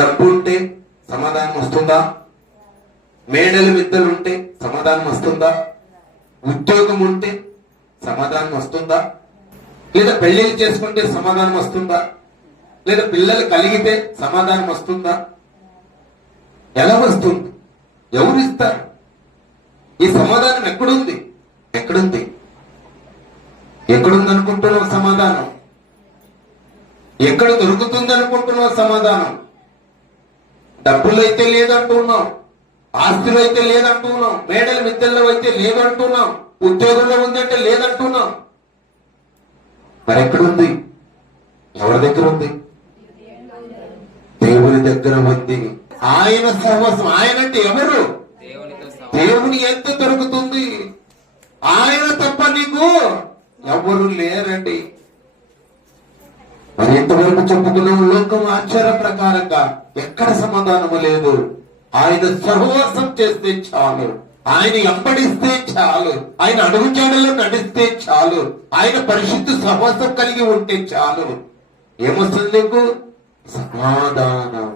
డబ్బు ఉంటే సమాధానం వస్తుందా? మేడలు విద్యలు ఉంటే సమాధానం వస్తుందా? ఉద్యోగం ఉంటే సమాధానం వస్తుందా? లేదా పెళ్లిళ్ళు చేసుకుంటే సమాధానం వస్తుందా? లేదా పిల్లలు కలిగితే సమాధానం వస్తుందా? ఎలా వస్తుంది? ఎవరు ఇస్తారు? ఈ సమాధానం ఎక్కడుంది? ఎక్కడుంది? ఎక్కడుంది అనుకుంటున్నావు సమాధానం? ఎక్కడ దొరుకుతుంది అనుకుంటున్నావు సమాధానం? డబ్బులు అయితే లేదంటున్నావు, ఆస్తులు అయితే లేదంటున్నావు, మేడల మిద్దెల్లో అయితే లేదంటున్నావు, ఉద్యోగంలో ఉందంటే లేదంటున్నావు. మరి ఎక్కడుంది? ఎవరి దగ్గర ఉంది? దేవుని దగ్గర ఉంది. ఆయన సహవాసం. ఆయన అంటే ఎవరు? దేవుని ఎంత దొరుకుతుంది. ఆయన తప్ప నీకు ఎవరు లేరండి. మరి ఎంతవరకు చెప్పుకున్నాం? లోకం ఆచార ప్రకారంగా ఎక్కడ సమాధానము లేదు. ఆయన సహవాసం చేస్తే చాలు, ఆయన ఎంబడిస్తే చాలు, ఆయన అడుగుజాడల్లో నడిస్తే చాలు, ఆయన పరిశుద్ధ సహవాసం కలిగి ఉంటే చాలు. ఏమొస్తుంది నీకు? సమాధానం.